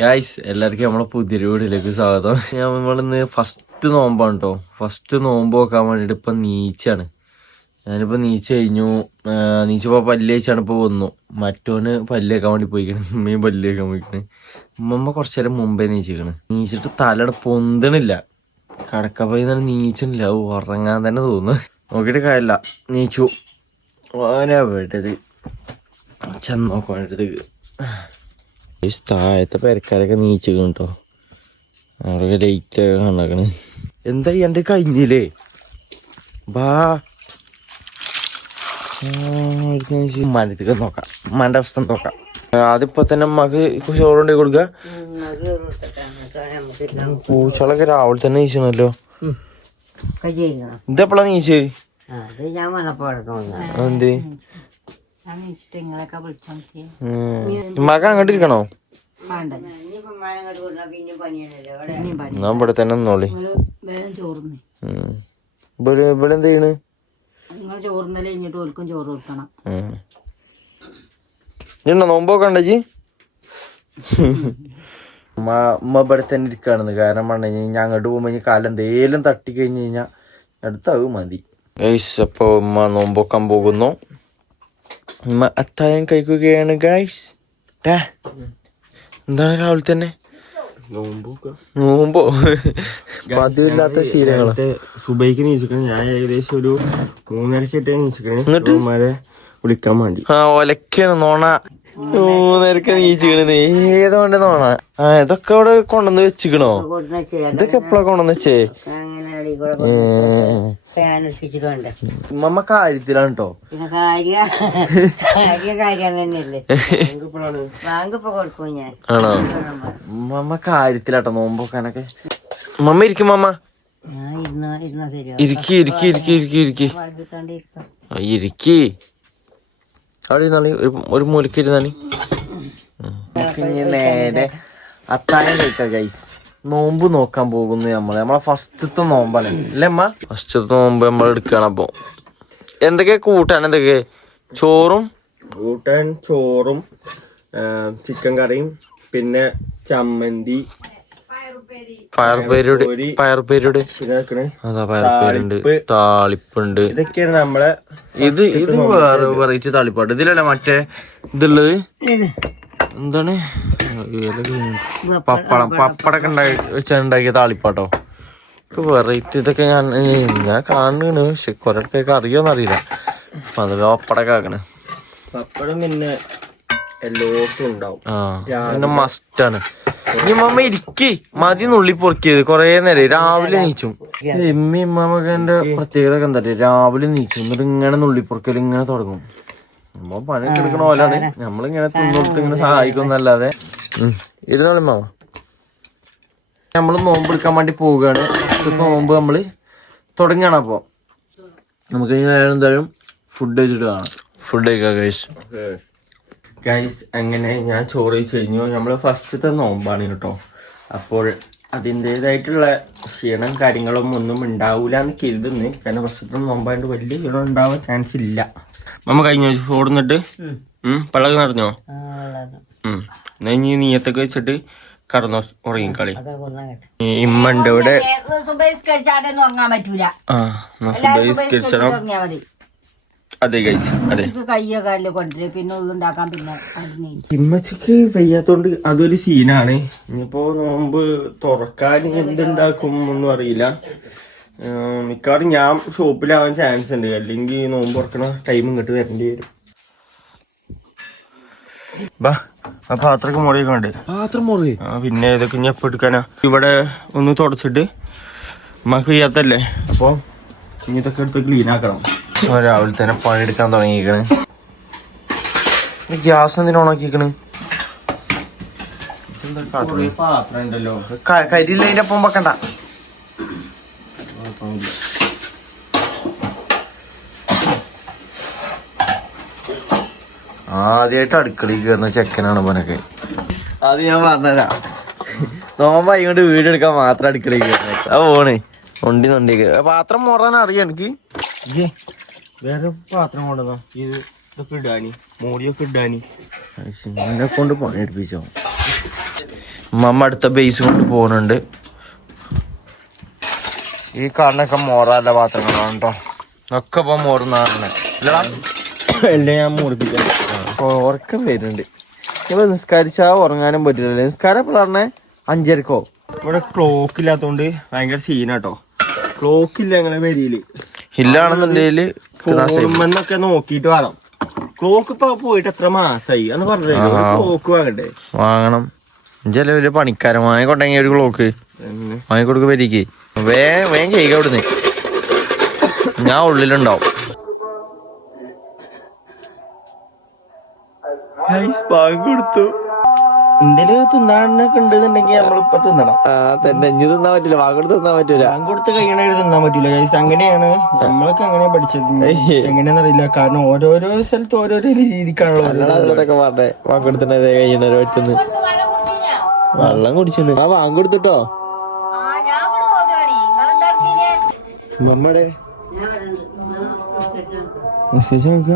Guys എല്ലാവർക്കും നമ്മളെ പുതിയൊരു വീഡിയോയിലേക്ക് സ്വാഗതം. നമ്മളിന്ന് ഫസ്റ്റ് നോമ്പാണ് കേട്ടോ. ഫസ്റ്റ് നോമ്പ് നോക്കാൻ വേണ്ടിയിട്ട് ഇപ്പം നീച്ചാണ്. ഞാനിപ്പോൾ നീച്ച് കഴിഞ്ഞു. നീച്ചപ്പോൾ പല്ല് കഴിച്ചാണ് ഇപ്പോൾ വന്നു. മറ്റോന് പല്ല് വെക്കാൻ വേണ്ടി പോയിക്കണ്. ഉമ്മയും പല്ല് വെക്കാൻ പോയിക്കണ്. ഉമ്മ കുറച്ചു നേരം മുമ്പേ നീച്ചിക്കണ്. നീച്ചിട്ട് തലയുടെ പൊന്തണില്ല. കടക്കപ്പോയി തന്നെ നീച്ചണില്ല. ഉറങ്ങാൻ തന്നെ തോന്നുന്നു. നോക്കിയിട്ട് കാര്യമില്ല, നീച്ചു ഓനാ വേണ്ടത്. ചെന്ന് നോക്കാൻ വേണ്ടത് താഴത്തെ പെരക്കാരൊക്കെ നീച്ചിക്കണം കേട്ടോ. അവരൊക്കെ ലൈറ്റ് ഒക്കെ കണ്ടേക്കണ്. എന്താ എൻ്റെ കഴിഞ്ഞില്ലേ? ബാ ഉമ്മാനത്തേക്ക് നോക്കാം, ഉമ്മാൻ്റെ അവസ്ഥ നോക്കാം. അതിപ്പോ തന്നെ ഉമ്മക്ക് ചോറുണ്ടാക്കി കൊടുക്കുക. പൂച്ചകളൊക്കെ രാവിലെ തന്നെ നീച്ചണല്ലോ. ഇതെപ്പോഴാ നീച്ച്? എന്ത് ഉമ്മാക്ക് അങ്ങോട്ട് ഇരിക്കണോ? ഞാൻ ഇവിടെ തന്നെ നിന്നോളി. ഇവിടെ എന്ത് ചെയ്യണ്? നോമ്പൊക്കെ ഉണ്ടോ? ഉമ്മ ഇവിടെ തന്നെ ഇരിക്കാണെന്ന്. കാരണം പറഞ്ഞു കഴിഞ്ഞാൽ അങ്ങോട്ട് പോകുമ്പോ കാലം എന്തേലും തട്ടി കഴിഞ്ഞ് കഴിഞ്ഞാൽ അടുത്താവും മതി. അപ്പൊ ഉമ്മ നോമ്പൊക്കാൻ പോകുന്നു. ഉമ്മ അത്താഴം കഴിക്കുകയാണ് ഗൈസ്. എന്താണ് രാവിലെ തന്നെ നോമ്പോ? പതിവില്ലാത്ത ശീലങ്ങള്. സുബൈക്ക് നീച്ചിക്കണം. ഞാൻ ഏകദേശം ഒരു 3:30 നീച്ചിക്കണേ വിളിക്കാൻ വേണ്ടി. ഒലക്കാണ് നോണ. 3:30 നീച്ചിക്കണത് ഏതോണ്ട് നോണ. ഇതൊക്കെ അവിടെ കൊണ്ടുവന്ന് വെച്ചിക്കണോ? ഇതൊക്കെ എപ്പോഴാ കൊണ്ടുവന്ന് വെച്ചേ? ഉമ്മ കാര്യത്തിലാണ് കേട്ടോ. ആണോ? ഉമ്മ കാര്യത്തിലാട്ടോ നോമ്പോക്കാനൊക്കെ. മമ്മ ഇരിക്കും. മമ്മ ഇരിക്കി ഇരിക്കി ഇരിക്കി ഇരിക്കി ഇരിക്കി ഇരിക്കി അവിടെ ഇരുന്നാളി. ഒരു മൂലക്ക് ഇരുന്നാളി. നേരെ അത്താഴം കഴിക്കാം ഗൈസ്. നോമ്പ് നോക്കാൻ പോകുന്നു നമ്മളെ ഫസ്റ്റത്തെ നോമ്പാണ് അല്ലേ അമ്മ? ഫസ്റ്റത്തെ നോമ്പ് നമ്മൾ എടുക്കണം. അപ്പൊ എന്തൊക്കെ കൂട്ടാൻ? എന്തൊക്കെ ചോറും ചിക്കൻ കറിയും പിന്നെ ചമ്മന്തി, പയറുപേരുണ്ട്, താളിപ്പുണ്ട്. ഇതൊക്കെയാണ് നമ്മളെ. ഇത് വേറെ വെറൈറ്റി താളിപ്പാട്ട്. ഇതിലല്ല മറ്റേ ഇതുള്ളത്. എന്താണ്? പപ്പടൊക്കെ ഉണ്ടാക്കിയ താളിപ്പാട്ടോ. വെറൈറ്റി ഇതൊക്കെ ഞാൻ കാണുന്നു. പക്ഷെ കുറെ ആൾക്കാർക്ക് അറിയോന്നറിയില്ല. അപ്പൊ അത് പപ്പടൊക്കെ ആക്കണേ. പപ്പടം പിന്നെ എല്ലാവർക്കും ഉണ്ടാവും. പിന്നെ മസ്റ്റാണ്. ഇനി മമ്മ ഇരിക്കി മതി നുള്ളി പൊറുക്കിയത് കൊറേ നേരം. രാവിലെ നീച്ചും. ഇമ്മമ്മന്റെ പ്രത്യേകത ഒക്കെ എന്താ? രാവിലെ നീച്ചും എന്നിട്ട് ഇങ്ങനെ നുള്ളിപ്പൊറുക്കൽ ഇങ്ങനെ തുടങ്ങും. നമ്മ പണി എടുക്കണ പോലാണ്. നമ്മളിങ്ങനെ തിന്നോടത്ത് ഇങ്ങനെ സഹായിക്കുന്നല്ലാതെ. ഇരുന്നാലും മാമ നമ്മള് നോമ്പ് എടുക്കാൻ വേണ്ടി പോവുകയാണ്. ഫസ്റ്റത്തെ നോമ്പ് നമ്മള് തുടങ്ങുകയാണ്. അപ്പൊ നമുക്ക് എന്തായാലും ഫുഡ് കഴിച്ചിട്ട് കാണാം. ഫുഡ് കഴിക്കാം ഗൈസ്. അങ്ങനെ ഞാൻ ചോറ് കഴിച്ച് കഴിഞ്ഞു. നമ്മള് ഫസ്റ്റത്തെ നോമ്പാണ് കേട്ടോ. അപ്പോൾ അതിൻ്റെതായിട്ടുള്ള ക്ഷീണം കാര്യങ്ങളും ഒന്നും ഉണ്ടാവൂല എന്ന് കരുതുന്നു. കാരണം ഫസ്റ്റത്തെ നോമ്പായിട്ട് വലിയ ക്ഷീണം ഉണ്ടാവാൻ ചാൻസ് ഇല്ല. നമ്മ കഴിഞ്ഞു ചോടുന്നിട്ട് പള്ളക്ക് നിറഞ്ഞോ? എന്നാ ഇനി നീയത്തൊക്കെ വെച്ചിട്ട് കടന്നോ, ഉറങ്ങിക്കളി. ഇമ്മണ്ട് ഇവിടെ. അതെ ഗൈസ്, അതെ. ഇമ്മച്ചിക്ക് വയ്യാത്തോണ്ട് അതൊരു സീനാണ്. ഇനിയിപ്പോ നോമ്പ് തുറക്കാൻ എന്തുണ്ടാക്കും ഒന്നും അറിയില്ല. മിക്കവാറും ഞാൻ ഷോപ്പിലാവാൻ ചാൻസ് ഉണ്ട്. അല്ലെങ്കിൽ നോമ്പ് തുറക്കണ ടൈം ഇങ്ങോട്ട് വരേണ്ടി വരും. ആ പാത്രമൊക്കെ മുറിയൊക്കെ ഉണ്ട്. പാത്രം മുറി പിന്നെ ഇതൊക്കെ ഞാൻ എപ്പോ എടുക്കാനാ? ഇവിടെ ഒന്ന് തുടച്ചിട്ട് ഉമ്മക്ക് വയ്യാത്തല്ലേ, അപ്പൊ ഇനി ഇതൊക്കെ എടുത്ത് ക്ലീൻ ആക്കണം. രാവിലെ തന്നെ പണിയെടുക്കാൻ തുടങ്ങിയിരിക്കണ്. ഗ്യാസ് എന്തിനാ ഓണാക്കിക്കണ്? പാത്രം ഉണ്ടല്ലോ, കരിയില്ല ഒപ്പം വെക്കണ്ട. ആദ്യമായിട്ട് അടുക്കളയിൽ കയറുന്ന ചെക്കനാണ് പനക്ക്. അത് ഞാൻ പറഞ്ഞുതരാം. നോമ്പ ഇങ്ങോട്ട് വീട് എടുക്കാൻ മാത്രം അടുക്കളയിൽ കയറുന്നത്. ആ പോണേ നൊണ്ടി നൊണ്ടിക്ക് പാത്രം മോറാൻ അറിയാം എനിക്ക്. വേറെ പാത്രം കൊണ്ടുവന്നോ? ഇതൊക്കെ ഇടാനി, മോടിയൊക്കെ ഇടാനി. എന്നെ കൊണ്ട് പണിയെടുപ്പിച്ചോ. മമ്മ അടുത്ത ബേസ് കൊണ്ട് പോകുന്നുണ്ട്. ഈ കാണുന്നൊക്കെ മോറല്ല പാത്രങ്ങളാണ് കേട്ടോ. ഒക്കെ ഇപ്പൊ മോറുന്നാണ് എല്ലാം ഞാൻ മുറിപ്പിക്കാം. ഉറക്കം വരുന്നുണ്ട്. ഇപ്പൊ നിസ്കരിച്ചാ ഉറങ്ങാനും പറ്റില്ലല്ലേ. നിസ്കാരം എപ്പോഴാ പറഞ്ഞേ? 5:30. ഇവിടെ ക്ലോക്ക് ഇല്ലാത്തോണ്ട് ഭയങ്കര സീനാട്ടോ. ക്ലോക്ക് ഇല്ല ഞങ്ങളെ വരിയില്. ഇല്ലാണെന്നുണ്ടെങ്കില് ഫോണൊക്കെ നോക്കിട്ട് വേണം. ക്ലോക്ക് ഇപ്പൊ പോയിട്ട് എത്ര മാസായി എന്ന് പറഞ്ഞു. ക്ലോക്ക് വാങ്ങണ്ടേ? വാങ്ങണം. ചില വലിയ പണിക്കാരൻ വാങ്ങിക്കൊണ്ടെങ്കിൽ ഒരു ക്ലോക്ക് വാങ്ങിക്കൊടുക്ക വരിക്ക്. വേഗം ചെയ്യുക അവിടുന്ന്. ഞാൻ ഉള്ളിലുണ്ടാവും. കൊടുത്തു എന്തേലും തിന്നാനൊക്കെ ഉണ്ടെന്നുണ്ടെങ്കിൽ നമ്മളിപ്പൊ തിന്നണം. തന്നെ ഇനി തിന്നാൻ പറ്റില്ല. വാങ്ങെടുത്ത് തിന്നാൻ പറ്റൂല. കൊടുത്ത് കഴിയണ തിന്നാൻ പറ്റൂല ഗൈസ്. അങ്ങനെയാണ് നമ്മളൊക്കെ അങ്ങനെ പഠിച്ചത്. എങ്ങനെയാന്നറിയില്ല. കാരണം ഓരോരോ സ്ഥലത്ത് ഓരോരോ രീതിക്കാണല്ലോ പറഞ്ഞേ. വാങ്ങെടുത്തിട്ട് കഴിയുന്ന പറ്റുന്നു. വെള്ളം കുടിച്ചിട്ടുണ്ട്. ആ വാങ്ങെടുത്തിട്ടോ. മമ്മടെ മെസ്സേജ് നോക്ക.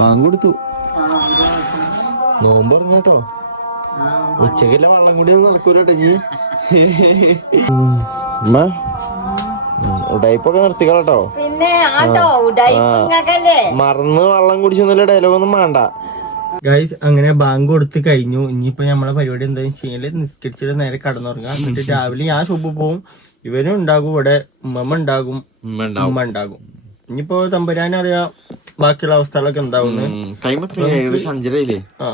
വാങ്ങെടുത്തു. നോമ്പറങ്ങട്ടോ. ഉച്ചക്കല്ല വെള്ളം കൂടി ഒന്നും നടക്കൂലോട്ടോ നീ. ഉടായിപ്പൊക്കെ നിർത്തിക്കളട്ടോ. മറന്ന് വെള്ളം കുടിച്ചൊന്നുമില്ല. ഡയലോഗൊന്നും വേണ്ട ഗൈസ്. അങ്ങനെ ബാങ്ക് കൊടുത്ത് കഴിഞ്ഞു. ഇനിയിപ്പോ നമ്മളെ പരിപാടി എന്താണെന്ന് വെച്ച് കഴിഞ്ഞാല് നിസ്കരിച്ചിട്ട് നേരെ കടന്നുറങ്ങാം. എന്നിട്ട് രാവിലെ ഞാൻ ഷോപ്പിൽ പോകും. ഇവനും ഉണ്ടാകും. ഇവിടെ ഉമ്മ ഉണ്ടാകും. ഉമ്മ ഉണ്ടാകും. ഇനിയിപ്പോ തമ്പുരാനറിയാം ബാക്കിയുള്ള അവസ്ഥകളൊക്കെ എന്താവും. ആ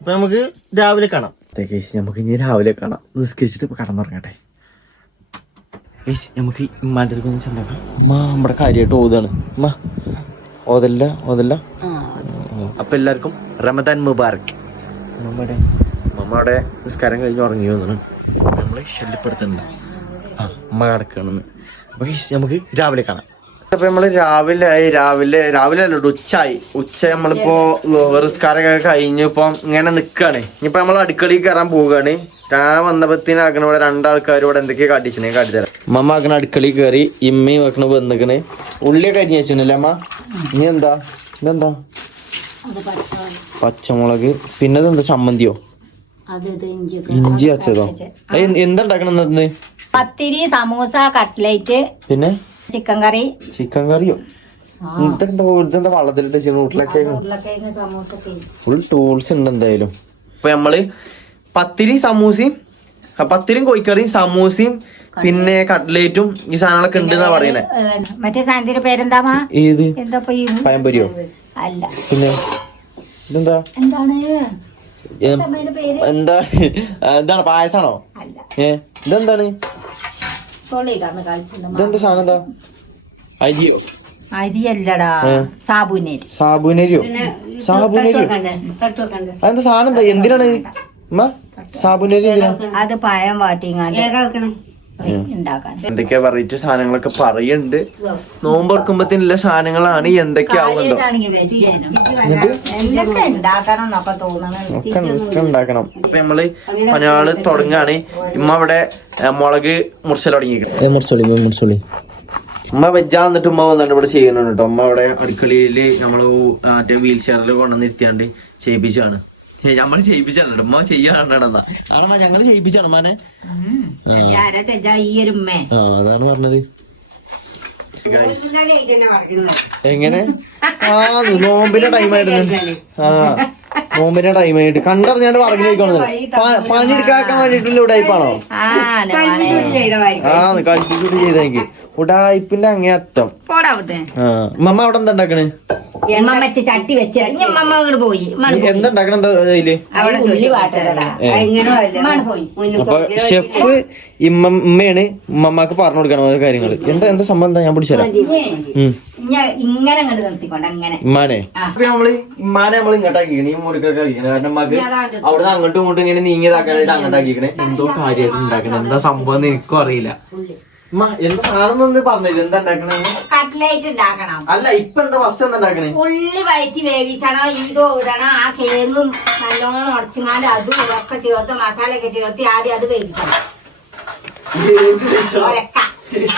അപ്പൊ നമുക്ക് രാവിലെ കാണാം. നമുക്ക് ഇനി രാവിലെ കാണാം. നിസ്കരിച്ചിട്ട് ഇപ്പൊ കടന്നുറങ്ങട്ടെ. നമുക്ക് ഉമ്മാന്റെ അടുത്ത് ഒന്ന് ചെന്നാക്കാം. ഉമ്മ നമ്മുടെ കാര്യമായിട്ട് ഓതാണ്. ഉമ്മ ഓതല്ല. അപ്പൊ എല്ലാവർക്കും റമദാൻ മുബാറക്. മമ്മയുടെ നിസ്കാരം കഴിഞ്ഞ് ഉറങ്ങി വന്നാണ്. നമ്മള് ശല്യപ്പെടുത്തണ്ട. അമ്മ കിടക്കണെന്ന്. അപ്പൊ നമുക്ക് രാവിലെ കാണാം. അപ്പൊ നമ്മള് രാവിലെ അല്ല ഉച്ചായി. നമ്മളിപ്പോ നിസ്കാരമൊക്കെ കഴിഞ്ഞു. ഇപ്പൊ ഇങ്ങനെ നിക്കാണ്. ഇനിയിപ്പോ നമ്മൾ അടുക്കളയിൽ കയറാൻ പോവുകയാണ്. ഞാൻ വന്നപ്പത്തിനാക്കണ ഇവിടെ 2 ആൾക്കാർ ഇവിടെ എന്തൊക്കെയാ കാട്ടിച്ചേ കാട്ടിത്തരാം. മമ്മ ആക്കണ അടുക്കളയിൽ കയറി. ഇമ്മയും വെക്കണ വന്നിക്കണ്. ഉള്ളിയൊക്കെ അരിഞ്ഞു വെച്ചില്ലേ അമ്മ? ഇനി ഇതെന്താ? പച്ചമുളക്. പിന്നെ ഇതെന്താ? ചമ്മന്തിയോ? ഇഞ്ചി അച്ചതോ? എന്താ ഉണ്ടാക്കണെന്ന്? പത്തിരി, സമൂസ, കട്ട്ലേറ്റ്, പിന്നെ ചിക്കൻ കറിയോ? ഇതെന്താ വള്ളത്തിലിട്ട് വീട്ടിലൊക്കെ ഫുൾ ടൂൾസ് ഉണ്ട് എന്തായാലും. ഇപ്പൊ നമ്മള് പത്തിരിയും കോഴിക്കറിയും സമൂസയും പിന്നെ കട്ട്ലേറ്റും ഈ സാധനങ്ങളൊക്കെ ഉണ്ട് എന്നാ പറയണേ. മറ്റേ സാധനത്തിന്റെ പേരെന്താ? ഏത്? എന്താ പഴംപൊരിയോ? അല്ല. പിന്നെ ഇതെന്താ? എന്താണ്? പായസാണോ? ഇതെന്താണ്? ഇതെന്താ സാധനം? എന്താ? അരിയോ? അരിയല്ലടാ, സാബുനരിയോ? അതെന്താ സാധനം? എന്താ? എന്തിനാണ് സാബുനരി? അത് പഴം വാട്ടിങ്ങാണ്ട് എന്തൊക്കെയാ വെറൈറ്റി സാധനങ്ങളൊക്കെ പറയുന്നുണ്ട്. നോമ്പറക്കുമ്പത്തിനുള്ള സാധനങ്ങളാണ്. എന്തൊക്കെയാവുന്നുണ്ടോ ഒക്കെ ഉണ്ടാക്കണം. ഇപ്പൊ നമ്മള് പണിയാള് തുടങ്ങാണ്. ഇമ്മ ഇവിടെ മുളക് മുറിച്ചൽ തുടങ്ങിയിരിക്കണം. ഉമ്മ വെജാ വന്നിട്ട് ഉമ്മ വന്നിട്ട് ഇവിടെ ചെയ്യുന്നുണ്ട് കേട്ടോ. ഉമ്മ ഇവിടെ അടുക്കളയില് നമ്മള് മറ്റേ വീൽ ചെയറിൽ കൊണ്ടുവന്നിരുത്തിയാണ്ട് ചെയ്യിപ്പിച്ചാണ്. നമ്മള് ചെയ്യിപ്പിച്ചാണ്. ഉമ്മ ചെയ്യാണെന്നാ ഞങ്ങള് ചെയ്യിപ്പിച്ചാണ് ഉമ്മാനെ. അതാണ് പറഞ്ഞത്. എങ്ങനെ? നോമ്പിന്റെ ടൈമായിരുന്നു. നോമ്പിന്റെ ടൈമായിട്ട് കണ്ടറിഞ്ഞാണ്ട് പറഞ്ഞു പോയിക്കോണത്. പണിയെടുക്കാക്കാൻ വേണ്ടിട്ടുള്ള ഉടായ്പാണോ? കണ്ടിട്ട് ചെയ്തെനിക്ക് ഉടായ്പിന്റെ അങ്ങേ അറ്റം. മമ്മ അവിടെ എന്താ ഉണ്ടാക്കണേ? ചട്ടി വെച്ച് പോയി. എന്താ ഉണ്ടാക്കണ? എന്താ ഇതില്? അപ്പൊ ഷെഫ് ഉമ്മയാണ് ഉമ്മക്ക് പറഞ്ഞു കൊടുക്കണം ഓരോ കാര്യങ്ങള്. എന്താ സംഭവം? എന്താ ഞാൻ പിടിച്ചരാം. ഇമ്മാനെ നമ്മൾ ഇങ്ങോട്ടാക്കിക്കണേ. ഈ മുറിക്കൊക്കെ കളിക്കണേ. കാരണം ഉമ്മക്ക് അവിടുന്ന് അങ്ങോട്ടും ഇങ്ങോട്ടും ഇങ്ങനെ നീങ്ങിയതാക്കാനായിട്ട് അങ്ങോട്ടാക്കിക്കണേ. എന്തോ കാര്യമായിട്ട് ഉണ്ടാക്കണേ. എന്താ സംഭവം എനിക്കും അറിയില്ല. എന്താ സാധനം ഒന്ന് പറഞ്ഞത്? എന്താ ഉണ്ടാക്കണേ? കട്ട്ലേറ്റ് ഉണ്ടാക്കണം. അല്ല, ഇപ്പൊ എന്താ ഫസ്റ്റ് എന്താ ഉണ്ടാക്കണേ? ഉള്ളി വയറ്റി വേവിച്ചണോ, ഇതോ ഇടണം. ആ കേങ്ങും നല്ലോണം ഉടച്ചിങ്ങാണ്ട് അതും ഇതൊക്കെ ചേർത്ത് മസാല ഒക്കെ ചേർത്ത് ആദ്യം അത് വേവിക്കണം.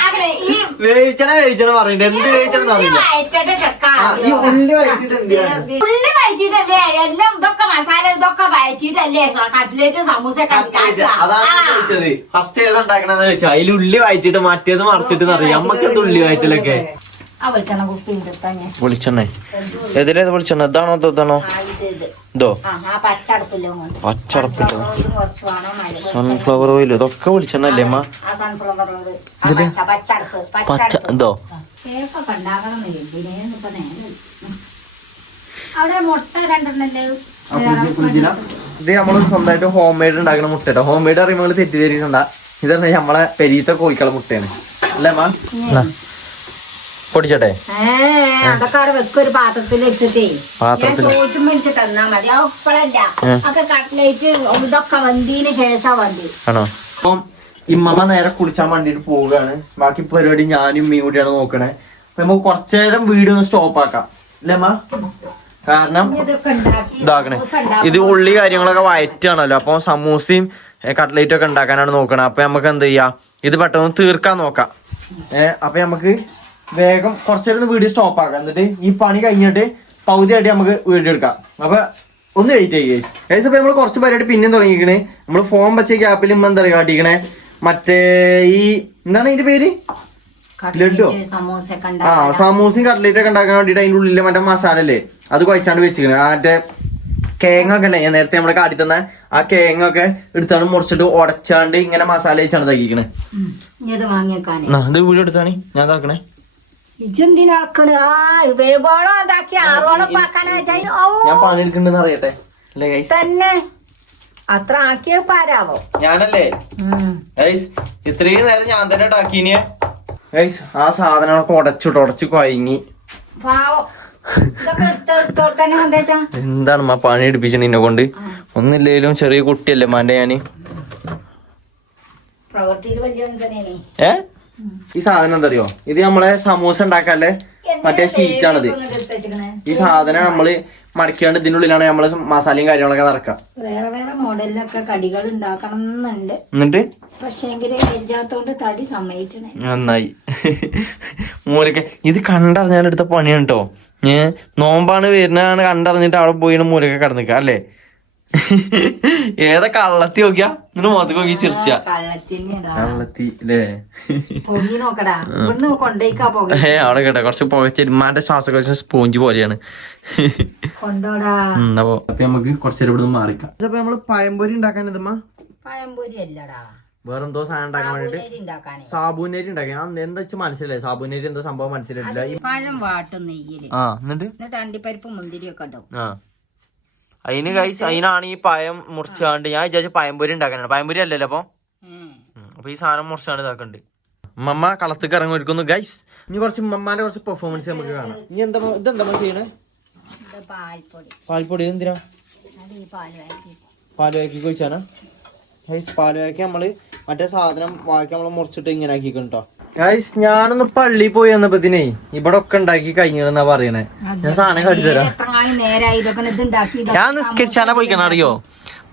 അങ്ങനെ ഈ വേവിച്ചണ പറയണ്ട എന്ത് വേവിച്ചണെന്ന് അറിയില്ല. വയറ്റട്ടെ ചെക്ക ഈ ഉള്ളി വഴറ്റിട്ട് എന്ത് ചെയ്യണം? ഉള്ളി വയറ്റിട്ടല്ലേ എല്ലാം ഇതൊക്കെ മസാല ഇതൊക്കെ വയറ്റിട്ടല്ലേ കട്ട്ലേറ്റ് സമൂസ ഒക്കെ ഉണ്ടാക്കുക. അതാണ് ചോദിച്ചത്. ഫസ്റ്റ് ഏതാ ഉണ്ടാക്കണെന്ന് ചോദിച്ചാ അതിൽ ഉള്ളി വഴറ്റിട്ട് മറ്റേത് മറിച്ചിട്ട് അറിയാം. നമ്മക്ക് എന്ത് ഉള്ളി വയറ്റിലൊക്കെ ആ വെളിച്ചെണ്ണ കുപ്പി എടുത്തന്നെ വെളിച്ചെണ്ണ ഏതിലേത് വെളിച്ചെണ്ണ? ഇതാണോ ഇതാണോ ഇതോ? ആ പച്ചടപ്പില്ലോ കൊണ്ട് പച്ചടപ്പില്ലോ കുറച്ച് വേണം. സൺഫ്ലവർ ഓയിൽ ഇതൊക്കെ വെളിച്ചെണ്ണ അല്ലേ അമ്മ? ആ സൺഫ്ലവർ പച്ചടപ്പ് പച്ച ഇതോ? കേക്കൊക്കെ ഉണ്ടാക്കണം എന്തിനേന്ന് ഇപ്പൊ നേരം. അവിടെ മുട്ട രണ്ടെണ്ണല്ലേ ഇത് നമ്മള് സ്വന്തമായിട്ട് ഹോം മെയ്ഡ് ഉണ്ടാക്കുന്ന മുട്ട. ഹോം മെയ്ഡ് അറിയുമ്പോൾ നമ്മള് തെറ്റിദ്ധരിക്കണ്ട. ഇതാണ് നമ്മളെ പെരീത്തെ കോഴിക്കള മുട്ടയാണ് അല്ലേ അമ്മ? പൊടിച്ചട്ടെ അതൊക്കെ അവിടെ വെക്കൊരു പാത്രത്തിൽ ഇട്ടിട്ടേ ഞാൻ ചോദിച്ചുമ്പോ എനിക്ക് തന്നാ മതി. അപ്പഴല്ല ഒക്കെ കട്ട്ലേറ്റ് ഇതൊക്കെ വന്നതിന് ശേഷം വണ്ടി ആണോ? അപ്പം ഇമ്മമ്മ നേരെ കുളിച്ചാൻ വേണ്ടിട്ട് പോവുകയാണ്. ബാക്കി പരിപാടി ഞാനും ഇമ്മയും കൂടിയാണ് നോക്കണേ. അപ്പൊ നമുക്ക് കുറച്ചേരം വീഡിയോ ഒന്ന് സ്റ്റോപ്പ് ആക്കാം അല്ലേ അമ്മ? കാരണം ഇതൊക്കെ ഉണ്ടാക്കി ഇതാക്കണേ ഇത് ഉള്ളി കാര്യങ്ങളൊക്കെ വയറ്റാണല്ലോ. അപ്പൊ സമൂസയും കട്ട്ലേറ്റും ഒക്കെ ഉണ്ടാക്കാനാണ് നോക്കണേ. അപ്പൊ നമുക്ക് എന്ത് ചെയ്യാ, ഇത് പെട്ടെന്ന് തീർക്കാൻ നോക്കാം. അപ്പൊ നമുക്ക് വേഗം കുറച്ചേരം വീഡിയോ സ്റ്റോപ്പ് ആക്കാം. എന്നിട്ട് ഈ പണി കഴിഞ്ഞിട്ട് പകുതിയായിട്ട് നമുക്ക് വീഡിയോ എടുക്കാം. അപ്പൊ ഒന്ന് വെയിറ്റ് ചെയ്യേ ഗൈസ്. അപ്പൊ നമ്മള് കുറച്ച് പരിപാടി പിന്നെയും തുടങ്ങിക്കണേ. നമ്മള് ഫോൺ വെച്ച ഗ്യാപ്പിൽ ഇമ്മ എന്താ പറയുക കാട്ടിക്കണേ, മറ്റേ ഈ എന്താണ് ഇതിന്റെ പേര്, ലഡ്ഡോ? സമൂസയും കട്ട്ലേറ്റ് ഒക്കെ ഉണ്ടാക്കാൻ വേണ്ടിട്ട് അതിന്റെ ഉള്ളില് മറ്റേ മസാല അല്ലേ അത് കുഴച്ചാണ്ട് വെച്ചിക്കണേ. മറ്റേ കേങ്ങൊക്കെ അല്ലേ ഞാൻ നേരത്തെ നമ്മളെ കാട്ടി തന്ന ആ കേങ്ങൊക്കെ എടുത്താണ് മുറിച്ചിട്ട് ഉടച്ചാണ്ട് ഇങ്ങനെ മസാല വെച്ചാണ് തയ്ക്കണേ. ഇത് വാങ്ങിയേക്കാനേ ഇത് വീഡിയോ എടുത്താണ് ഞാൻ ഇതാക്കണേ. ഇജെന്തിനാക്കണ് ആ വേഗോളം ഇതാക്കി ആറോളം പാക്കാനാ വെച്ചാൽ ഞാൻ പണിയെടുക്കണ്ടെന്ന് അറിയട്ടെ അല്ലേ ഗൈസ്? തന്നെ അത്ര ആക്കിയ പാരാവോ ഞാനല്ലേ ഗൈസ്? ഇത്രയും നേരം ഞാൻ തന്നെ ഉണ്ടാക്കിനെ ഗൈസ്. ആ സാധനങ്ങളൊക്കെ ഉടച്ചു കൊയങ്ങി. പാവം ഇതൊക്കെ എടുത്തോടത്തന്നെ കൊണ്ടുവച്ചാ എന്താണ് മാ പണി എടുപ്പിച്ചത് നിന്നെ കൊണ്ട്? ഒന്നില്ലേലും ചെറിയ കുട്ടിയല്ലേ മാന്റെ ഞാന്. പ്രവൃത്തിയിൽ വലിയ തന്നെയാണ്. ഈ സാധനം എന്താ അറിയോ, ഇത് നമ്മളെ സമൂസ ഉണ്ടാക്കാല്ലേ മറ്റേ ഷീറ്റാണിത്. ഈ സാധനം നമ്മള് മടക്കിയാണ്ട് ഇതിനുള്ളിലാണ് നമ്മള് മസാലയും കാര്യങ്ങളൊക്കെ നടക്കുക. വേറെ വേറെ മോഡലിലൊക്കെ കടികൾ ഉണ്ടാക്കണം എന്നുണ്ട്. എന്നിട്ട് പക്ഷേങ്കില് വെജാത്തോണ്ട് തടി സമ്മതിച്ചണേ. നന്നായി മൂലക്കെ ഇത് കണ്ടറിഞ്ഞാലെടുത്ത പണിയാണ് കേട്ടോ. നോമ്പാണ് വരുന്നതാണ് കണ്ടറിഞ്ഞിട്ട് അവിടെ പോയി മൂലക്കെ കടന്നിക്ക അല്ലേ? ഏതാ കള്ളത്തി നോക്കിയാ എന്നിട്ട് മുഖത്ത് നോക്കി ചിരിച്ച കള്ളത്തി അല്ലേ? അവിടെ കേട്ടോ കുറച്ച് പുകച്ചെരുമാന്റെ ശ്വാസകോശം സ്പോഞ്ച് പോലെയാണ്. അപ്പൊ നമുക്ക് കുറച്ചേരം ഇവിടെ നിന്ന് മാറിക്കാം. അപ്പൊ നമ്മള് പഴംപൊരി ഉണ്ടാക്കാൻ ഇതമ്മ പഴംപൊരി അല്ലടാ വേറെന്തോ സാധനം ഉണ്ടാക്കാൻ വേണ്ടിട്ട് സാബൂനരി ഉണ്ടാക്കാൻ. എന്താ വെച്ചാൽ മനസ്സിലായി സാബൂനരി എന്തോ സംഭവം മനസ്സിലായില്ല. പഴം വാട്ടും നെയ്യില് എന്നിട്ട് അണ്ടിപ്പരിപ്പ് മുന്തിരി ഒക്കെ ഉണ്ടാവും. അതിന് ഗൈസ് അതിനാണ് ഈ പഴം മുറിച്ചാണ്ട് ഞാൻ വിചാരിച്ച പഴംപൊരി ഉണ്ടാക്കാനാണ്. പഴംപൊരി അല്ലല്ലോ അപ്പൊ ഈ സാധനം മുറിച്ചാണ്ട് ഇതാക്കണ്ട്. ഉമ്മ കളത്തേക്ക് ഇറങ്ങി ഒരുക്കുന്നു ഗൈസ്. ഇനി കുറച്ച് ഉമ്മമാന്റെ കുറച്ച് പെർഫോമൻസ് നമുക്ക് കാണാം. ഇനി എന്താ ഇതെന്താ ചെയ്യണേ? പാൽപ്പൊടി എന്തിനാ? പാലുവാക്കി കഴിച്ചാനാ ഗൈസ്? പാലുവാക്കി നമ്മള് മറ്റേ സാധനം വാക്കി നമ്മള് മുറിച്ചിട്ട് ഇങ്ങനെ ആക്കിക്കോ ഗൈസ്. ഞാനൊന്ന് പള്ളി പോയി വന്നപ്പത്തിനേ ഇവിടെ ഒക്കെ ഉണ്ടാക്കി കഴിഞ്ഞാ പറയണേ. ഞാൻ സാധനം കടിത്തരാം. ഞാൻ നിസ്കരിച്ചാനാ പോയിക്കണ അറിയോ?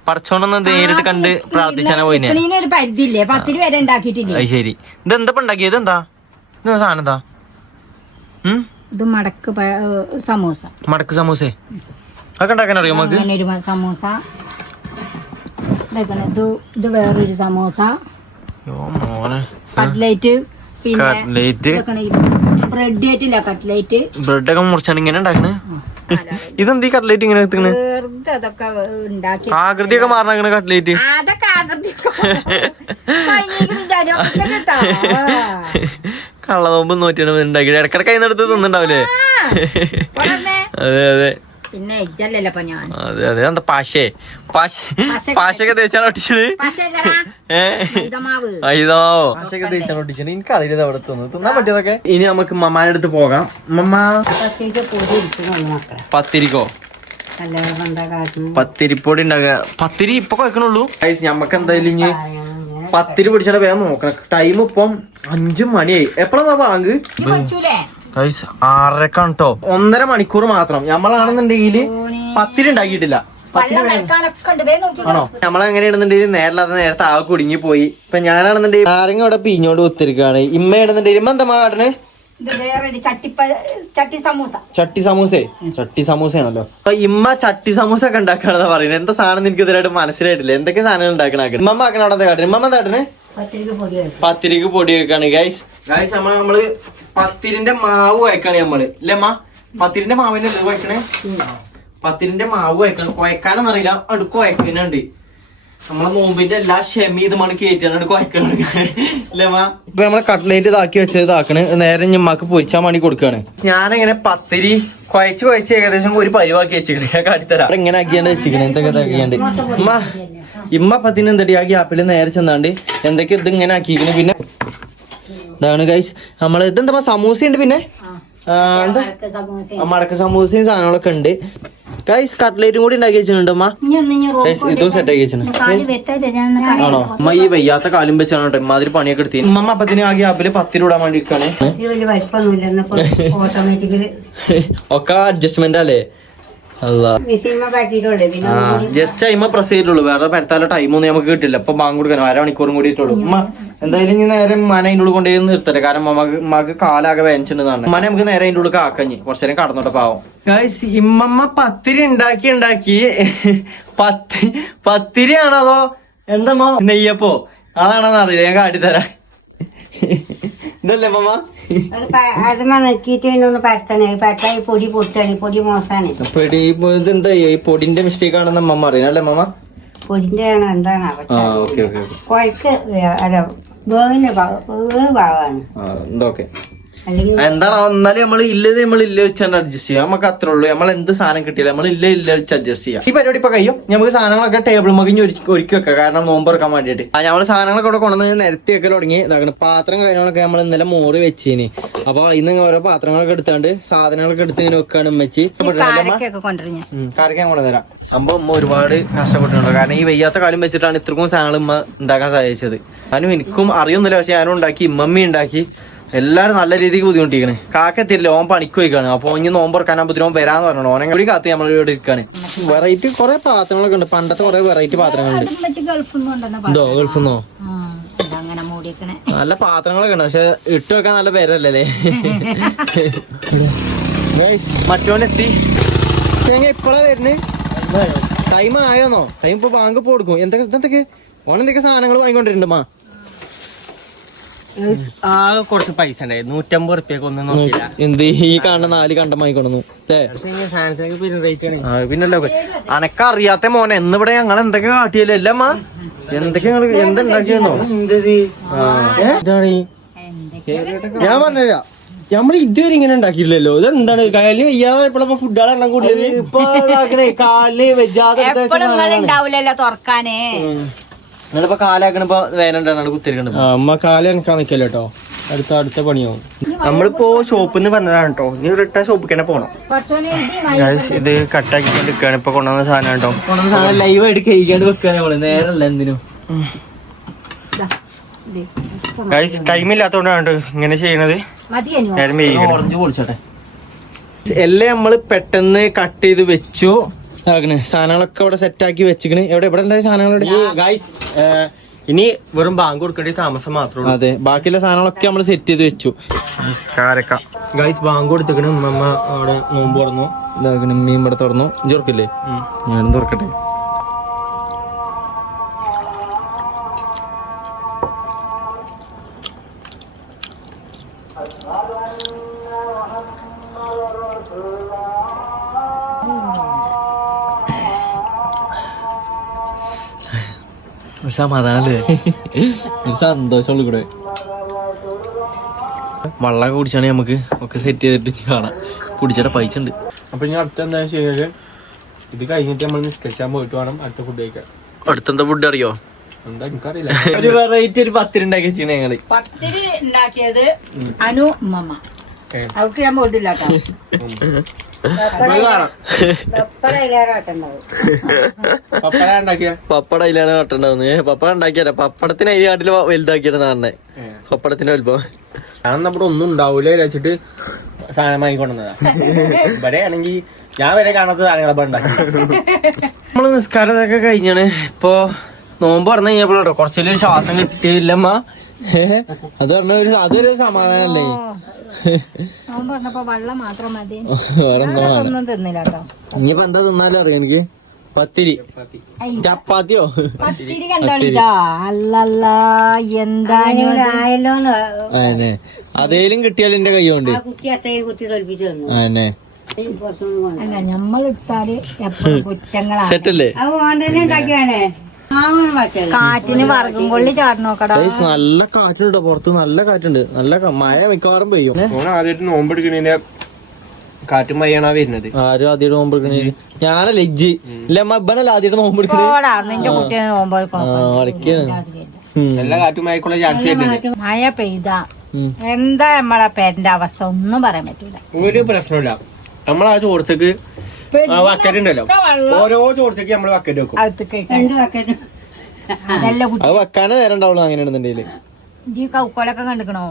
പടച്ചോണ്ടൊന്ന് നേരിട്ട് കണ്ട് പ്രാർത്ഥിച്ചാനാ പോയിനെ. ഒരു പരിധിയില്ലേ 10 രൂപ വരെ ഉണ്ടാക്കിയിട്ടില്ലേ? അത് ശരി. ഇതെന്താ ഉണ്ടാക്കിയത്? എന്താ സാധനം? എന്താ ഇത് മടക്ക് സമൂസ. മടക്ക് സമൂസേ അതൊക്കെ ഉണ്ടാക്കാൻ അറിയോ നമുക്ക്? ഒരു സമൂസ, ഇത് വേറൊരു സമൂസ, കട്ട്ലേറ്റ്, പിന്നെ ബ്രെഡ് ആയിട്ടില്ല കട്ട്ലേറ്റ്. ബ്രെഡൊക്കെ മുറിച്ചാണ് ഇങ്ങനെ ഉണ്ടാക്കണേ. ഇതെന്ത് ഈ കട്ട്ലേറ്റ് ഇങ്ങനെ എത്തിക്കണേ? വെറുതെ അതൊക്കെ ഉണ്ടാക്കി ആകൃതിയൊക്കെ മാറണ കട്ട്ലേറ്റ്. അതൊക്കെ ആകൃതി കള്ളനോമ്പ് 190 ഉണ്ടാക്കി ഇടക്കിടക്ക് അതിനടുത്ത് തിന്നുണ്ടാവില്ലേ? അതെ അതെ പിന്നെ ഇജ്ജല്ലല്ലോ ഞാൻ. അതെ അതെ. എന്താ പാശയൊക്കെ തേച്ചാണ് ഒട്ടിച്ചത്. പാശയൊക്കെ തേച്ചാണ് ഒട്ടിച്ചത്. എനിക്ക് അറിയില്ല അവിടെ തിന്നാൻ പറ്റിയതൊക്കെ. ഇനി നമുക്ക് മമ്മാന്റെ അടുത്ത് പോകാം. മമ്മ പത്തിരിക്കോ? പത്തിരിപ്പൊടി ഉണ്ടാക്കുക. പത്തിരി ഇപ്പൊ കഴിക്കണുള്ളൂ. ഞമ്മക്ക് എന്തായാലും ഇനി പത്തിരി പിടിച്ചാൽ വേഗം നോക്കണം. ടൈം ഇപ്പം 5 മണിയായി. എപ്പോഴാ ബാങ്ക്? 6:30 കേട്ടോ. 1.5 മണിക്കൂർ മാത്രം. നമ്മളാണെന്നുണ്ടെങ്കിൽ പത്തിരി ഉണ്ടാക്കിയിട്ടില്ല. വെള്ളം നനക്കാനൊക്കെ ഉണ്ട്. വേഗം നോക്കി. ആണോ? നമ്മളെങ്ങനെയാണെന്നുണ്ടെങ്കിൽ നേരല്ലാതെ നേരത്തെ ആകെ കുടുങ്ങി പോയി. ഇപ്പൊ ഞാനാണെന്നുണ്ടെങ്കിൽ നാരങ്ങ ഇവിടെ പിഞ്ഞോണ്ട് കുത്തിരിക്കാണ്. ഇമ്മയാണെന്നുണ്ടെങ്കിൽ ഇമ്മ എന്താ കാട്ടിന്? ഇത് വേറെ ചട്ടി സമൂസ. ചട്ടി സമൂസയാണല്ലോ. അപ്പൊ ഇമ്മ ചട്ടി സമൂസ ഒക്കെ ഉണ്ടാക്കാണെന്നാ പറയുന്നത്. എന്താ സാധനം എനിക്ക് ഇതുവരായിട്ട് മനസ്സിലായിട്ടില്ല. എന്തൊക്കെ സാധനങ്ങൾ ഉണ്ടാക്കണ ഇമ്മ ആക്കണ അവിടെ കാട്ടിന്. ഇമ്മ എന്താ കാട്ടിന്? പത്തിരിക്ക് പൊടി വെക്കാണ് ഗൈസ്. നമ്മള് പത്തിരിന്റെ മാവ് വയ്ക്കാണ് നമ്മള് അല്ലേ അമ്മ? പത്തിരിന്റെ മാവിന് എന്ത് വയ്ക്കണേ? പത്തിരിന്റെ മാവ് വയ്ക്കണം. കുഴക്കാനൊന്നും അറിയില്ല. അടുക്ക് കുഴക്കുന്നുണ്ട്. നമ്മളെ നോമ്പിന്റെ എല്ലാ ക്ഷമി ഇത് മണി കയറ്റാണ് കുഴക്കലുണ്ട് അല്ലേ അമ്മ? ഇപ്പൊ നമ്മളെ കട്ട്ലേറ്റ് ഇതാക്കി വെച്ചത് ഇതാക്കണ്. നേരെ ഞമ്മക്ക് പൊരിച്ചാൻ വേണ്ടി കൊടുക്കാണ്. ഞാനിങ്ങനെ പത്തിരി കുഴച്ച് ഏകദേശം ഒരു പരിവാക്കി വെച്ചിക്കണേ. ഞാൻ കാട്ടിത്തരാം. ഇങ്ങനെ ആക്കിയാണ്ട് വെച്ചിക്കണേ. എന്തൊക്കെ ആക്കിയാണ്ട് ഇമ്മ പത്തിന് എന്തടി ആ ഗ്യാപ്പിൽ നേരെ ചെന്നാണ്ട് എന്തൊക്കെ ഇത് ഇങ്ങനെ ആക്കിയിരിക്കണ്. പിന്നെ ഇതാണ് ഗൈസ് നമ്മള് ഇതെന്താ സമൂസ ഉണ്ട്. പിന്നെ മടക്ക സമൂസയും സാധനങ്ങളൊക്കെ ഉണ്ട് ഗൈസ്. കട്ട്ലേറ്റും കൂടി ഉണ്ടാക്കി വെച്ചിട്ടുണ്ട് അമ്മ. ഇതും സെറ്റ് ആക്കി വെച്ചിട്ടുണ്ട്. ആണോ? അമ്മ ഈ വയ്യാത്ത കാലും വെച്ചാണ് കേട്ടോ ഇമാതിരി പണിയൊക്കെ എടുത്തി. അമ്മ അപ്പത്തിന് ആ ഗ്യാപ്പില് പത്തിരി ഇടാൻ വേണ്ടി ഒക്കെ അഡ്ജസ്റ്റ്മെന്റ് അല്ലേ? ജസ്റ്റ് അയിമ പ്രസ് ചെയ്തിട്ടുള്ളൂ. വേറെ പെരത്താല ടൈമൊന്നും നമുക്ക് കിട്ടില്ല. ഇപ്പൊ ബാങ്ക് കൊടുക്കാൻ 1/2 മണിക്കൂറും കൂടിയിട്ടുള്ളൂ. ഉമ്മ എന്തായാലും ഇനി നേരെ മന അതിൻ്റെ ഉള്ളിൽ കൊണ്ടുപോയി നിർത്തല്ലേ. കാരണം മമ്മക്ക് കാലാകെ വേദനിച്ചിട്ടുണ്ടെന്നാണ്. മന നമുക്ക് നേരെ അതിൻ്റെ ഉള്ളിൽ കാക്കഞ്ഞ് കുറച്ചു നേരം കടന്നോട്ടെ പാവം. ഇമ്മമ്മ പത്തിരി ഉണ്ടാക്കി പത്തിരിയാണോ അതോ എന്തമ്മ നെയ്യപ്പോ അതാണെന്ന് അറിയില്ല. ഞാൻ കാട്ടിത്തരാം. ഇതല്ലേ അമ്മ? ഇതെന്താ ഈ പൊടിന്റെ മിസ്റ്റേക്ക് ആണെന്ന് അമ്മ അറിയാം അല്ലേ അമ്മ? പൊടിന്റെ എന്താണ് എന്തൊക്കെ എന്താണ് എന്നാലും നമ്മൾ ഇല്ലത് നമ്മൾ ഇല്ല വെച്ചാണ് അഡ്ജസ്റ്റ് ചെയ്യാം. നമുക്ക് അത്രേ ഉള്ളൂ. നമ്മൾ എന്ത് സാധനം കിട്ടിയില്ല നമ്മൾ ഇല്ല വെച്ച് അഡ്ജസ്റ്റ് ചെയ്യാം. ഈ പരിപാടി ഇപ്പൊ കഴിയും. നമുക്ക് സാധനങ്ങളൊക്കെ ടേബിൾ മകിഞ്ഞ് ഒരുക്കി വെക്കാം. കാരണം നോമ്പ് തുറക്കാൻ വേണ്ടിയിട്ട് നമ്മള് സാധനങ്ങളൊക്കെ ഇവിടെ കൊണ്ടുവന്ന് നിരത്തി വെക്കൽ തുടങ്ങി. ഇതാക്കണം പാത്രം കാര്യങ്ങളൊക്കെ നമ്മൾ ഇന്നലെ മോറ് വെച്ചേന്. അപ്പൊ ഇന്ന് ഓരോ പാത്രങ്ങളൊക്കെ എടുത്താണ്ട് സാധനങ്ങളൊക്കെ എടുത്ത് ഇങ്ങനെ വെക്കാണ് ഉമ്മച്ചി. കാരക്കാൻ കൊണ്ടുതരാം. സംഭവം ഉമ്മ ഒരുപാട് കഷ്ടപ്പെട്ടിട്ടുണ്ട്. കാരണം ഈ വയ്യാത്ത കാലം വെച്ചിട്ടാണ് ഇത്രക്കും സാധനങ്ങൾ ഉമ്മ ഉണ്ടാക്കാൻ സാധിച്ചത്. ഞാനും എനിക്കും അറിയൊന്നുമില്ല. പക്ഷെ ഞാനും ഉണ്ടാക്കി ഇമ്മമ്മി ഉണ്ടാക്കി. എല്ലാരും നല്ല രീതിക്ക് ബുദ്ധിമുട്ടിക്കണ്. കാക്കെത്തിരില്ല. ഓൻ പണിക്ക് പോയിക്കാണ്. അപ്പൊ ഇനി നോമ്പുറക്കാനാകുമ്പോ ഓൻ വരാന്ന് പറഞ്ഞു. ഓനെ കൂടി കാത്തി നമ്മൾ ഇവിടെ ഇരിക്കാണ്. വെറൈറ്റി കുറെ പാത്രങ്ങളൊക്കെ ഉണ്ട്. പണ്ടത്തെ കുറെ വെറൈറ്റി പാത്രങ്ങളുണ്ട്. എന്തോ ഗൾഫിന്നോ? നല്ല പാത്രങ്ങളൊക്കെ ഉണ്ട്. പക്ഷെ ഇട്ട് വെക്കാൻ നല്ല പേരല്ലേ. മറ്റോനെത്തി ഇപ്പഴാ വരുന്നത്. ടൈം ആയോന്നോ? ടൈം ഇപ്പൊ ബാങ്ക് ഇപ്പൊ കൊടുക്കും. എന്തൊക്കെ ഓനെന്തൊക്കെ സാധനങ്ങൾ വാങ്ങിക്കൊണ്ടിരുന്നുണ്ടോ? കുറച്ച് പൈസ ഉണ്ടായി. 150 റുപ്യക്ക് ഒന്നും നോക്കിയില്ല. എന്ത് ഈ കാണുന്ന 4 കണ്ടം വാങ്ങിക്കൊണ്ടു. പിന്നല്ലോ അനക്കറിയാത്ത മോനെ എന്നിവിടെ ഞങ്ങൾ എന്തൊക്കെ കാട്ടിയല്ലോ അല്ലമ്മ? എന്തൊക്കെ എന്തുണ്ടാക്കിയെന്നോ? ഞാൻ പറഞ്ഞ നമ്മള് ഇതുവരെ ഇങ്ങനെ ഉണ്ടാക്കിയില്ലല്ലോ. ഇതെന്താണ് കാലിന് വയ്യാതെ ഇപ്പോഴപ്പോ ഫുഡുകളെണ്ണം കൂടുതൽ ഇപ്പൊ കാലിന് വെജാതെ തുറക്കാനേ. നിങ്ങളിപ്പോ കാലാക്കണിപ്പോ വേനണ്ടാണ് കുത്തിരിക്കണത്. അമ്മ കാല് എനക്കാൻ നിക്കല്ലോ കേട്ടോ. അടുത്ത പണിയാവും. നമ്മളിപ്പോ ഷോപ്പിൽ നിന്ന് വന്നതാണ് കേട്ടോ. ഇനി റിട്ടേൺ ഷോപ്പിൽ തന്നെ പോണം. ഇത് കട്ടാക്കിക്കൊണ്ട് നിൽക്കുകയാണ്. ഇപ്പൊ കൊണ്ടുവന്ന സാധനം കേട്ടോ. കൊണ്ടുവന്ന സാധനം ലൈവ് ആയിട്ട് കഴിക്കാണ്ട് വെക്കാണ് നമ്മള്. നേരല്ല എന്തിനും ടൈമില്ലാത്തോണ്ടാണ് ഇങ്ങനെ ചെയ്യണത്. ഓറഞ്ച് പൊളിച്ചോട്ടെ. എല്ലാം നമ്മള് പെട്ടെന്ന് കട്ട് ചെയ്ത് വെച്ചു. സാധനങ്ങളൊക്കെ ഇവിടെ സെറ്റ് ആക്കി വെച്ചിക്കണ്. ഇവിടെ ഉണ്ടായ സാധനങ്ങളുടെ ഇനി വെറും ബാങ്ക് കൊടുക്കേണ്ട താമസം മാത്രമേ. അതെ, ബാക്കിയുള്ള സാധനങ്ങളൊക്കെ നമ്മൾ സെറ്റ് ചെയ്ത് വെച്ചു. ഗൈസ് ബാങ്ക് കൊടുത്തേക്കണ്. ഉമ്മ അവിടെ നോമ്പ് തുറന്നു. ഇതാക്കണ മീൻ ഇവിടെ തുറന്നു. ചോർക്കില്ലേ? ഞാനും തുറക്കട്ടെ. ഒരു സമാധാനല്ലേ, ഒരു സന്തോഷമുള്ളൂ കൂടെ. വെള്ളം കുടിച്ചാണ് നമുക്ക് ഒക്കെ സെറ്റ് ചെയ്തിട്ട് കാണാം. കുടിച്ചിട്ട് പൈസ ഉണ്ട്. അപ്പൊ ഇനി അടുത്ത എന്താ ചെയ്യുന്നത്? ഇത് കഴിഞ്ഞിട്ട് നമ്മൾ നിസ്കരിച്ചാൻ പോയിട്ട് വേണം അടുത്ത ഫുഡ് കഴിക്കാൻ. അടുത്തെന്താ ഫുഡ് അറിയോ? എന്താ എനിക്കറിയില്ല. ഒരു വെറൈറ്റി ഒരു പത്തിരി ഉണ്ടാക്കി വെച്ചാണ് ഞങ്ങള്. പത്തിരി ഉണ്ടാക്കിയത് അനു ഉമ്മ. അവർക്ക് ഞാൻ പോയിട്ടില്ല പപ്പട അതിലാണ് കട്ടുണ്ടാവുന്നത്. പപ്പട ഉണ്ടാക്കിയാ പപ്പടത്തിന് അതിന് കാട്ടില് വലുതാക്കിയാണ് നാണെ. പപ്പടത്തിന്റെ വലുപ്പം ഞാൻ നമ്മുടെ ഒന്നും ഉണ്ടാവൂല വെച്ചിട്ട് സാധനം വാങ്ങിക്കൊണ്ടുവന്നതാ. ഇവിടെ ആണെങ്കി ഞാൻ വരെ കാണാത്ത സാധനങ്ങളെ ഉണ്ടാക്കി. നമ്മള് നിസ്കാരമൊക്കെ കഴിഞ്ഞാണ്. ഇപ്പൊ നോമ്പ് പറഞ്ഞു കഴിഞ്ഞപ്പോഴോ കുറച്ചൊരു ശ്വാസം കിട്ടിയില്ലമ്മ. അത് പറഞ്ഞ അതൊരു സമാധാനല്ലേ. നോമ്പ് പറഞ്ഞപ്പോ വെള്ളം മാത്രം മതി, വേറെന്താ ഒന്നും തിന്നില്ല കേട്ടോ. ഇനിയിപ്പോ എന്താ തിന്നാലും അറിയാം എനിക്ക്. പത്തിരി ചപ്പാത്തിയോ പത്തിരി കണ്ടോളിട്ടോ. അല്ലല്ല എന്തായാലോന്ന് അതന്നെ അതേലും കിട്ടിയാലും എന്റെ കൈ കൊണ്ട് അതന്നെ അല്ല നമ്മളിട്ടാല് എപ്പോഴും കുറ്റങ്ങളാണ്. സെറ്റല്ലേ. കാറ്റിന് വറകും കൊള്ളി ചാടി നോക്കടാ. നല്ല കാറ്റുണ്ടോ പുറത്ത്, നല്ല കാറ്റുണ്ട്. നല്ല മഴ മിക്കവാറും പെയ്യും. ആദ്യമായിട്ട് നോമ്പെടുക്കണേന്റെ കാറ്റും മയ്യാണ വരുന്നത്. ആരും ആദ്യമായിട്ട് നോമ്പ് എടുക്കണേ? ഞാനല്ല ഇജ്ജ് ഇല്ലമ്മ ഇബനല്ല ആദ്യമായിട്ട് നോമ്പ് എടുക്കണേ. നിന്റെ കുട്ടിയെ നോമ്പ് എല്ലാ കാറ്റും മഴക്കുള്ള ചാൻസ് വരുന്നത്. മഴ പെയ്താ എന്താ നമ്മളെ പേരന്റെ അവസ്ഥ ഒന്നും പറയാൻ പറ്റൂല. ഒരു പ്രശ്നമില്ല. നമ്മൾ ആ ചോർച്ചക്ക് വക്കറ്റ് ഉണ്ടല്ലോ, ഓരോ ചോർച്ചക്ക് നമ്മള് വക്കറ്റ് വെക്കും. അതല്ല കുട്ടി അത് വെക്കാനേ നേരം ഉണ്ടാവുള്ളൂ. അങ്ങനെ ഉണ്ടെന്നുണ്ടെങ്കിൽ ഈ കൗക്കോലൊക്കെ കണ്ടിക്കണോ?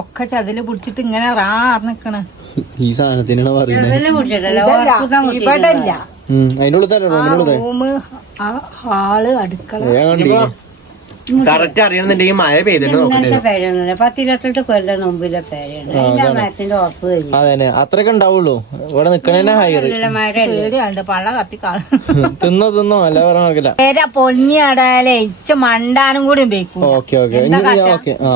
ഒക്കെ ചതില് പിടിച്ചിട്ട് ഇങ്ങനെ റാർന്നിക്കണ ഈ സാധനത്തിനാണ് പറയുന്നത്. ഇവിടെ ഇല്ല. അതിന്റെ ഉള്ളിൽ തരാം. റൂമ്, ഹാള്, അടുക്കള. കറക്റ്റ് അറിയണമെന്നുണ്ടെങ്കിൽ മഴ പെയ്തിട്ട് നോക്കണ്ടേ. 10-28 കൊല്ലം മുമ്പിലെ പേരാണ്. അതന്നെ അത്രയൊക്കെ ഉണ്ടാവുള്ളൂ. ഇവിടെ നിക്കണേനെ ഹയർ. പേടിയാണ്ട് പള്ള കത്തിക്കാളും. തിന്നോ അല്ല പറയാൻ നോക്കില്ല. പേര പൊളിഞ്ഞടാലേ ഇച്ച മണ്ടാനും കൂടി ഉപയോഗിക്കും.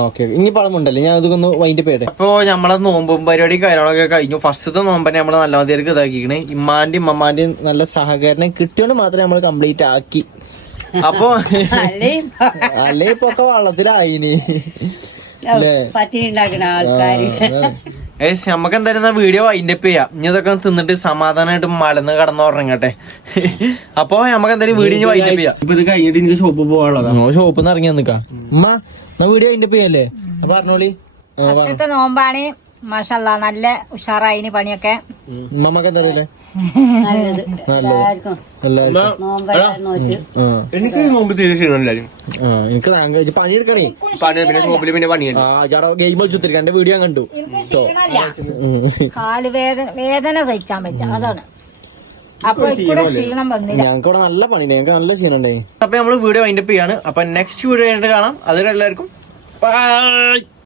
ഓക്കെ ഇനി പഴമുണ്ടല്ലേ, ഞാൻ അതൊന്ന് വൈൻഡ് പേട്ടെ. അപ്പൊ നമ്മളെ നോമ്പും പരിപാടി കാര്യങ്ങളൊക്കെ കഴിഞ്ഞു. ഫസ്റ്റത്തെ നോമ്പന്നെ നമ്മള് നല്ല മതിയാർക്ക് ഇതാക്കിക്കണേ. ഇമ്മാന്റെയും ഇമ്മമാന്റെയും നല്ല സഹകരണം കിട്ടിയോണ്ട് മാത്രമേ നമ്മള് കംപ്ലീറ്റ് ആക്കി. അപ്പൊ അല്ലേ ഇപ്പൊ ഒക്കെ വള്ളത്തിലായിന് നമുക്ക് എന്തായാലും വീഡിയോ വൈൻഡപ്പ് ചെയ്യാം. ഇനി ഇതൊക്കെ തിന്നിട്ട് സമാധാനമായിട്ട് മലന്ന് കടന്നുറങ്ങട്ടെ. അപ്പൊ നമുക്ക് എന്തായാലും വീഡിയോ വൈൻഡപ്പ് ചെയ്യാം. ഇപ്പൊ ഇത് കഴിഞ്ഞിട്ട് എനിക്ക് ഷോപ്പ് പോകാനുള്ളതാണ്. ഷോപ്പിൽ നിന്ന് ഇറങ്ങി നിക്കാം. ഉമ്മ വീഡിയോ വൈൻഡപ്പ് ചെയ്യല്ലേ? പറഞ്ഞോളി. ഫസ്റ്റത്തെ നോമ്പാണ്. മാഷല്ലാ നല്ല ഉഷാറായിന് പണിയൊക്കെ. ഉമ്മക്ക് എന്താ അറിയില്ലേ? എനിക്ക് നോമ്പ് തീരെ ക്ഷീണമില്ലായിരുന്നു. എനിക്ക് പണിയെടുക്കണേ. പിന്നെ ഷോപ്പില് പിന്നെ പണിയാണ്. ഗെയിം കളിച്ചിരിക്കാം. എന്റെ വീഡിയോ കണ്ടു. കാല് വേദന സഹിച്ചാൻ പറ്റാ, അതാണ്. അപ്പൊ ഇവിടെ ക്ഷീണം വന്നില്ല. ഞങ്ങൾക്ക് ഇവിടെ നല്ല പണി, ഞങ്ങൾക്ക് നല്ല ക്ഷീണം ഉണ്ടായി. അപ്പൊ നമ്മള് വീഡിയോ വൈൻഡപ്പ് ചെയ്യാണ്. അപ്പൊ നെക്സ്റ്റ് വീഡിയോ ആയിട്ട് കാണാം. അതുവരെ എല്ലാവർക്കും ബൈ.